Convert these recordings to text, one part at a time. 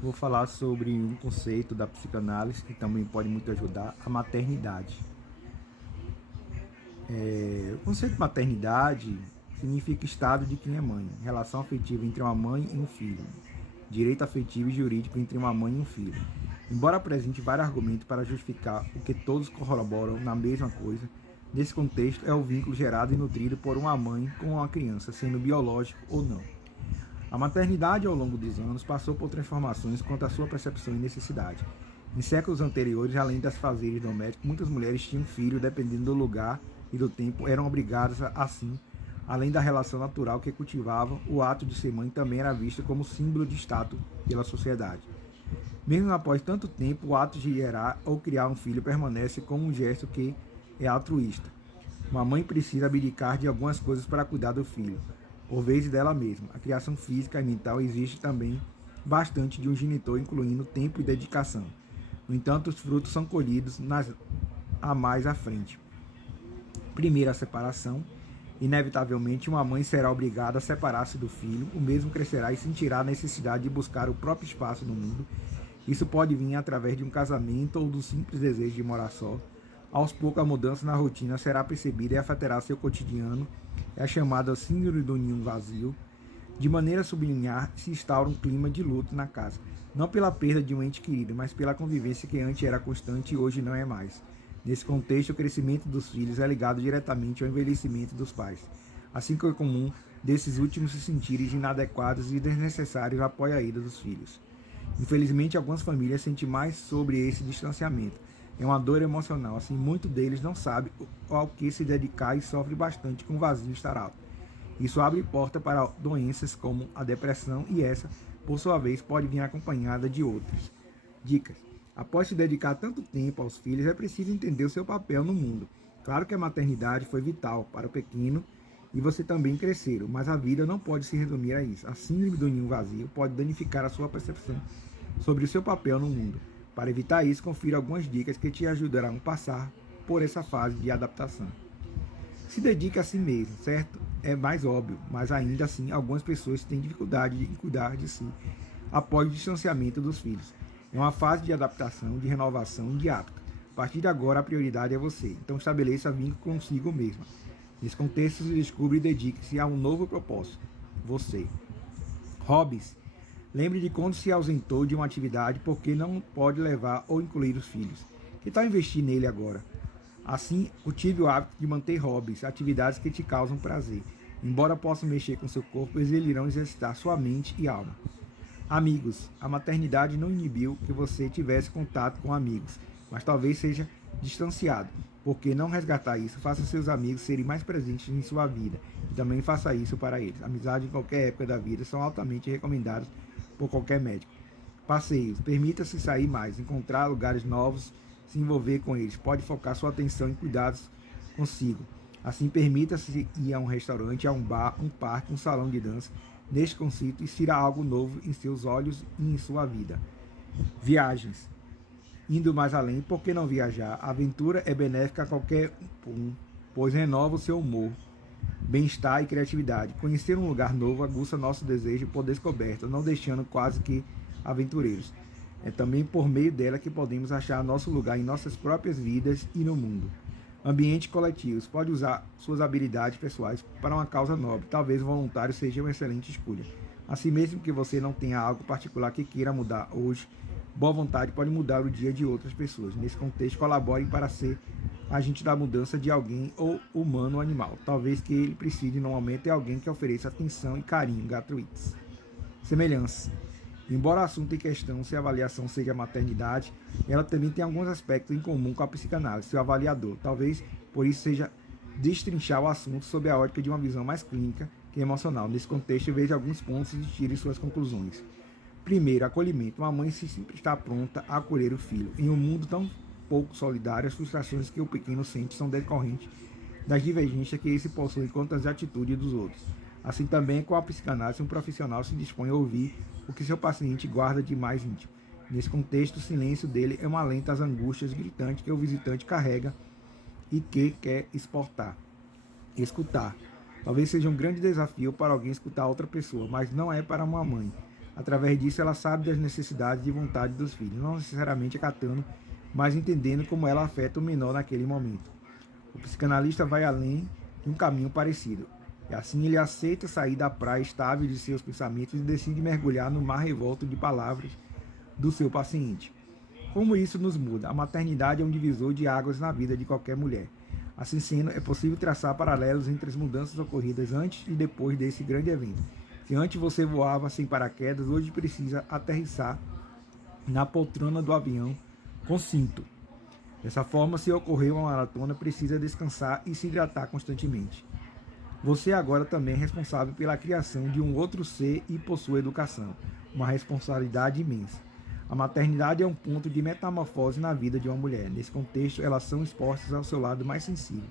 Vou falar sobre um conceito da psicanálise que também pode muito ajudar, a maternidade. O conceito de maternidade significa estado de quem é mãe, relação afetiva entre uma mãe e um filho, direito afetivo e jurídico entre uma mãe e um filho. Embora apresente vários argumentos para justificar o que todos corroboram na mesma coisa, nesse contexto é o vínculo gerado e nutrido por uma mãe com uma criança, sendo biológico ou não. A maternidade, ao longo dos anos, passou por transformações quanto à sua percepção e necessidade. Em séculos anteriores, além das fazeres domésticas, muitas mulheres tinham filhos, dependendo do lugar e do tempo, eram obrigadas assim. Além da relação natural que cultivavam, o ato de ser mãe também era visto como símbolo de status pela sociedade. Mesmo após tanto tempo, o ato de gerar ou criar um filho permanece como um gesto que é altruísta. Uma mãe precisa abdicar de algumas coisas para cuidar do filho, por vezes dela mesma. A criação física e mental exige também bastante de um genitor, incluindo tempo e dedicação. No entanto, os frutos são colhidos a mais à frente. Primeiro, a separação. Inevitavelmente, uma mãe será obrigada a separar-se do filho, o mesmo crescerá e sentirá a necessidade de buscar o próprio espaço no mundo. Isso pode vir através de um casamento ou do simples desejo de morar só. Aos poucos, a mudança na rotina será percebida e afetará seu cotidiano. É a chamada síndrome do ninho vazio. De maneira a sublinhar, se instaura um clima de luto na casa. Não pela perda de um ente querido, mas pela convivência que antes era constante e hoje não é mais. Nesse contexto, o crescimento dos filhos é ligado diretamente ao envelhecimento dos pais. Assim que é comum desses últimos se sentirem inadequados e desnecessários após a ida dos filhos. Infelizmente, algumas famílias sentem mais sobre esse distanciamento. É uma dor emocional, assim, muitos deles não sabem ao que se dedicar e sofrem bastante com o vazio estar alto. Isso abre porta para doenças como a depressão e essa, por sua vez, pode vir acompanhada de outras. Dicas. Após se dedicar tanto tempo aos filhos, é preciso entender o seu papel no mundo. Claro que a maternidade foi vital para o pequeno e você também cresceram, mas a vida não pode se resumir a isso. A síndrome do ninho vazio pode danificar a sua percepção sobre o seu papel no mundo. Para evitar isso, confira algumas dicas que te ajudarão a passar por essa fase de adaptação. Se dedique a si mesmo, certo? É mais óbvio, mas ainda assim algumas pessoas têm dificuldade em cuidar de si após o distanciamento dos filhos. É uma fase de adaptação, de renovação, de hábito. A partir de agora a prioridade é você, então estabeleça vínculo consigo mesma. Nesse contexto, se descubra e dedique-se a um novo propósito, você. Hobbies. Lembre de quando se ausentou de uma atividade porque não pode levar ou incluir os filhos. Que tal investir nele agora? Assim, cultive o hábito de manter hobbies, atividades que te causam prazer. Embora possam mexer com seu corpo, eles irão exercitar sua mente e alma. Amigos. A maternidade não inibiu que você tivesse contato com amigos, mas talvez seja distanciado. Porque não resgatar isso, faça seus amigos serem mais presentes em sua vida e também faça isso para eles. Amizade em qualquer época da vida são altamente recomendadas por qualquer médico. Passeios. Permita-se sair mais, encontrar lugares novos, se envolver com eles. Pode focar sua atenção em cuidados consigo. Assim, permita-se ir a um restaurante, a um bar, um parque, um salão de dança. Neste conceito, insira algo novo em seus olhos e em sua vida. Viagens. Indo mais além, por que não viajar? A aventura é benéfica a qualquer um, pois renova o seu humor, bem-estar e criatividade. Conhecer um lugar novo aguça nosso desejo por descoberta, não deixando quase que aventureiros. É também por meio dela que podemos achar nosso lugar em nossas próprias vidas e no mundo. Ambientes coletivos. Pode usar suas habilidades pessoais para uma causa nobre. Talvez voluntário seja uma excelente escolha. Assim mesmo que você não tenha algo particular que queira mudar hoje, boa vontade pode mudar o dia de outras pessoas. Nesse contexto, colaborem para ser agente da mudança de alguém ou humano ou animal. Talvez que ele precise no momento é alguém que ofereça atenção e carinho gratuitos. Semelhança. Embora o assunto em questão, se a avaliação seja a maternidade, ela também tem alguns aspectos em comum com a psicanálise, seu avaliador. Talvez por isso seja destrinchar o assunto sob a ótica de uma visão mais clínica que emocional. Nesse contexto, veja alguns pontos e tire suas conclusões. Primeiro, acolhimento. Uma mãe sempre está pronta a acolher o filho. Em um mundo tão pouco solidário, as frustrações que o pequeno sente são decorrentes das divergências que esse possui quanto às atitudes dos outros. Assim também, com a psicanálise, um profissional se dispõe a ouvir o que seu paciente guarda de mais íntimo. Nesse contexto, o silêncio dele é um alento às angústias gritantes que o visitante carrega e que quer exportar. Escutar. Talvez seja um grande desafio para alguém escutar outra pessoa, mas não é para uma mãe. Através disso, ela sabe das necessidades e vontade dos filhos, não necessariamente acatando, mas entendendo como ela afeta o menor naquele momento. O psicanalista vai além de um caminho parecido. E assim ele aceita sair da praia estável de seus pensamentos e decide mergulhar no mar revolto de palavras do seu paciente. Como isso nos muda? A maternidade é um divisor de águas na vida de qualquer mulher. Assim sendo, é possível traçar paralelos entre as mudanças ocorridas antes e depois desse grande evento. Se antes você voava sem paraquedas, hoje precisa aterrissar na poltrona do avião com cinto. Dessa forma, se ocorrer uma maratona, precisa descansar e se hidratar constantemente. Você agora também é responsável pela criação de um outro ser e possui educação, uma responsabilidade imensa. A maternidade é um ponto de metamorfose na vida de uma mulher. Nesse contexto, elas são expostas ao seu lado mais sensível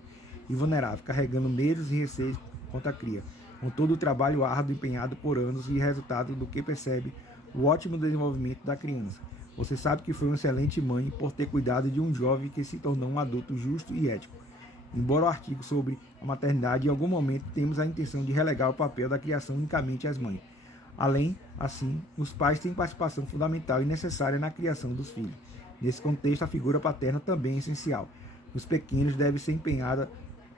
e vulnerável, carregando medos e receios contra a cria, com todo o trabalho árduo empenhado por anos e resultado do que percebe o ótimo desenvolvimento da criança. Você sabe que foi uma excelente mãe por ter cuidado de um jovem que se tornou um adulto justo e ético. Embora o artigo sobre a maternidade, em algum momento temos a intenção de relegar o papel da criação unicamente às mães. Além, assim, os pais têm participação fundamental e necessária na criação dos filhos. Nesse contexto, a figura paterna também é essencial. Os pequenos devem ser empenhada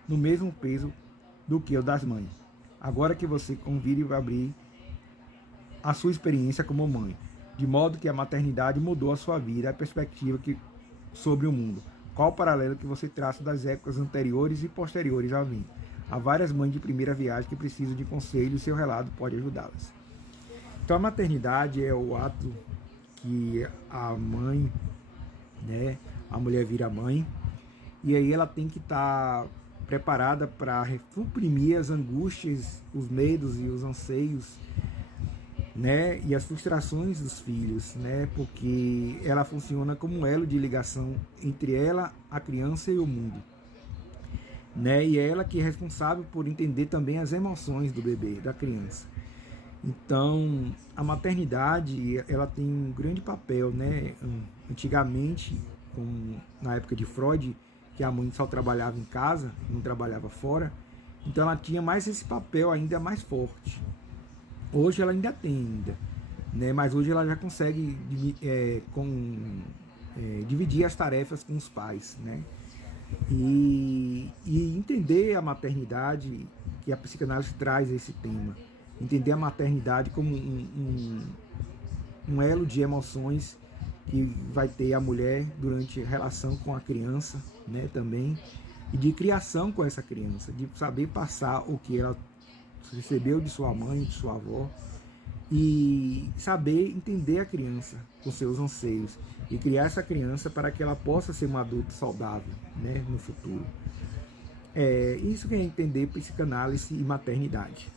no mesmo peso do que o das mães. Agora que você convide a abrir a sua experiência como mãe, de modo que a maternidade mudou a sua vida, a perspectiva sobre o mundo. Qual o paralelo que você traça das épocas anteriores e posteriores ao mim? Há várias mães de primeira viagem que precisam de conselho e seu relato pode ajudá-las. Então a maternidade é o ato que a mãe, a mulher vira mãe, e aí ela tem que estar preparada para suprimir as angústias, os medos e os anseios, e as frustrações dos filhos, porque ela funciona como um elo de ligação entre ela, a criança e o mundo. E é ela que é responsável por entender também as emoções do bebê, da criança. Então, a maternidade, ela tem um grande papel, Antigamente, na época de Freud, que a mãe só trabalhava em casa, não trabalhava fora, então ela tinha mais esse papel ainda mais forte. Hoje ela ainda tem, mas hoje ela já consegue dividir as tarefas com os pais, E entender a maternidade, que a psicanálise traz esse tema. Entender a maternidade como um elo de emoções que vai ter a mulher durante a relação com a criança, também, e de criação com essa criança, de saber passar o que ela recebeu de sua mãe, de sua avó, e saber entender a criança com seus anseios e criar essa criança para que ela possa ser um adulto saudável, no futuro. Isso que é entender psicanálise e maternidade.